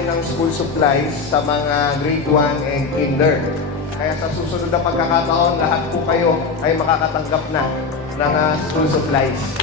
tayo ng school supplies sa mga grade 1 and kinder. Kaya sa susunod na pagkakataon, lahat po kayo ay makakatanggap na ng school supplies.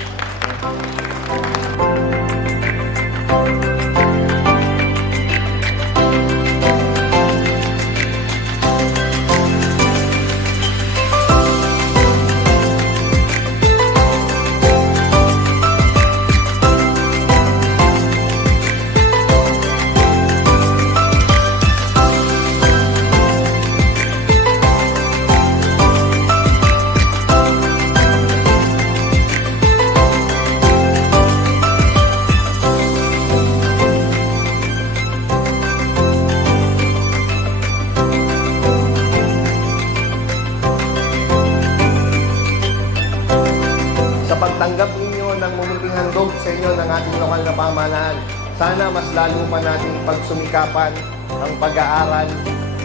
Sa pagtanggap ninyo ng mumuting handog sa inyo ng ating lokal na pamahalaan, sana mas lalo pa natin pagsumikapan ang pag-aaral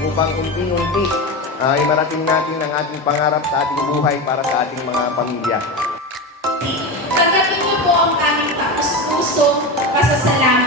upang unti-unti ay marating natin ang ating pangarap sa ating buhay para sa ating mga pamilya. Tanggapin niyo po ang aming taos-pusong pasasalamat